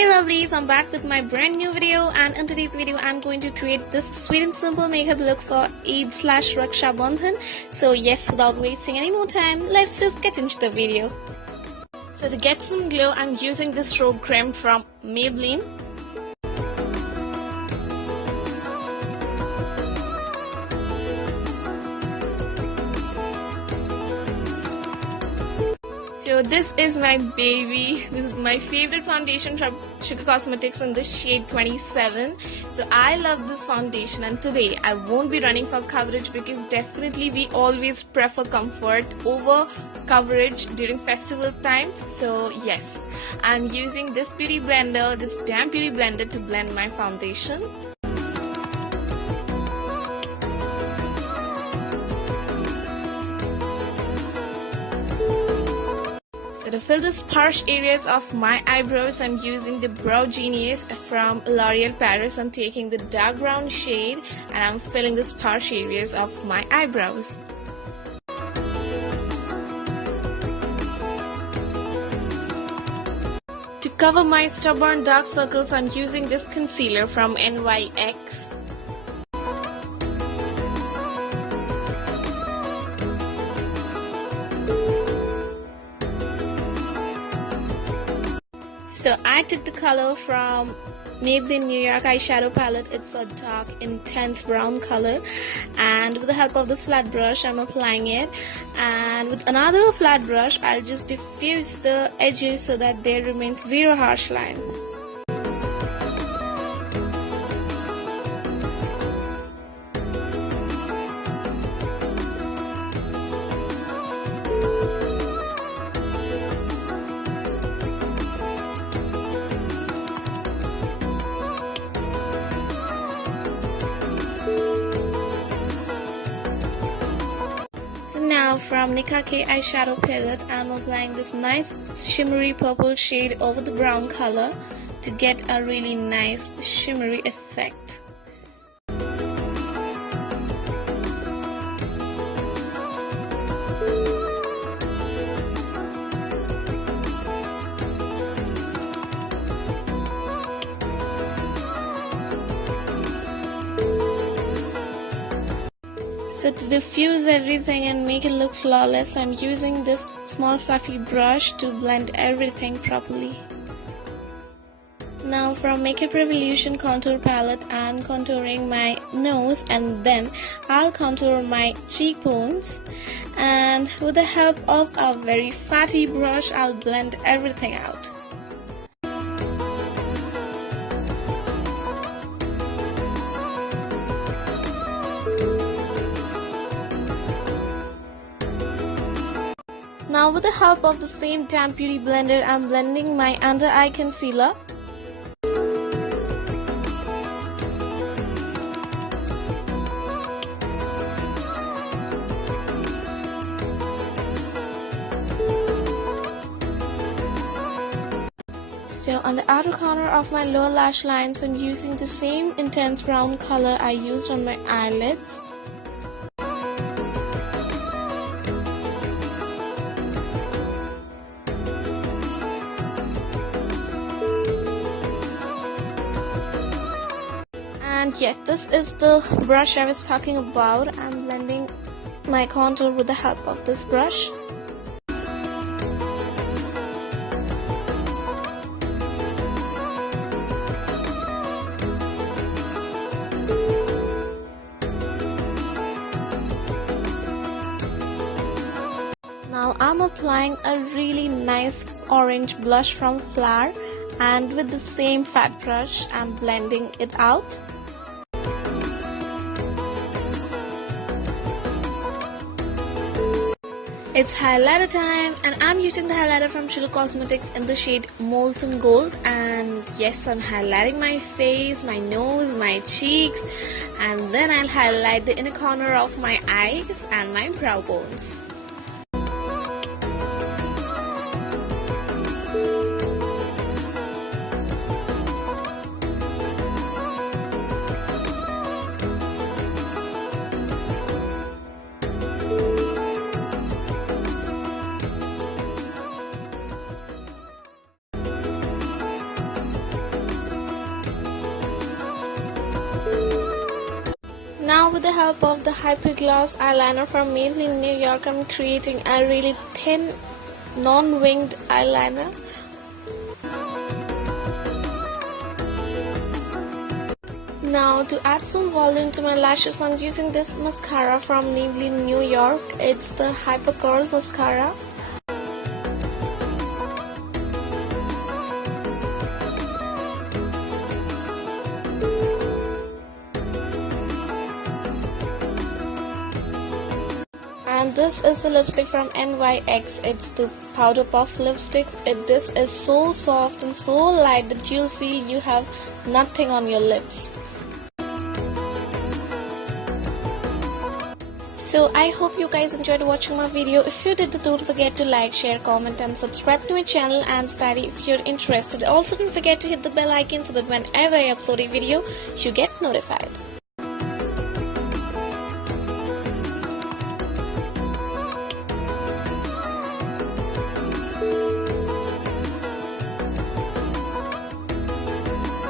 Hey lovelies, I'm back with my brand new video, and in today's video I'm going to create this sweet and simple makeup look for Eid/Rakshabandhan. So yes, without wasting any more time, let's just get into the video. So to get some glow, I'm using this Strobe cream from Maybelline. So this is my baby. This is my favorite foundation from Sugar Cosmetics in the shade 27. So I love this foundation, and today I won't be running for coverage because definitely we always prefer comfort over coverage during festival time. So yes, I'm using this beauty blender, this damp beauty blender, to blend my foundation. To fill the sparse areas of my eyebrows, I'm using the Brow Genius from L'Oreal Paris. I'm taking the dark brown shade and I'm filling the sparse areas of my eyebrows. To cover my stubborn dark circles, I'm using this concealer from NYX. So I took the color from Maybelline New York eyeshadow palette. It's a dark, intense brown color, and with the help of this flat brush, I'm applying it. And with another flat brush, I'll just diffuse the edges so that there remains zero harsh line. Now from Nicka eyeshadow palette, I'm applying this nice shimmery purple shade over the brown color to get a really nice shimmery effect. So to diffuse everything and make it look flawless, I'm using this small fluffy brush to blend everything properly. Now from Makeup Revolution contour palette, I'm contouring my nose and then I'll contour my cheekbones. And with the help of a very fatty brush, I'll blend everything out. Now with the help of the same damp beauty blender, I'm blending my under eye concealer. So on the outer corner of my lower lash lines, I'm using the same intense brown color I used on my eyelids. And yes, this is the brush I was talking about. I'm blending my contour with the help of this brush. Now I'm applying a really nice orange blush from Flower, and with the same fat brush, I'm blending it out. It's highlighter time, and I'm using the highlighter from Sugar Cosmetics in the shade Molten Gold. And yes, I'm highlighting my face, my nose, my cheeks, and then I'll highlight the inner corner of my eyes and my brow bones. help of the Hyper Gloss eyeliner from Maybelline New York, I'm creating a really thin, non-winged eyeliner. Now to add some volume to my lashes, I'm using this mascara from Maybelline New York. It's the Hyper Curl Mascara. And this is the lipstick from NYX. It's the Powder Puff lipstick. This is so soft and so light that you'll feel you have nothing on your lips. So I hope you guys enjoyed watching my video. If you did, don't forget to like, share, comment and subscribe to my channel and study if you're interested. Also don't forget to hit the bell icon so that whenever I upload a video, you get notified.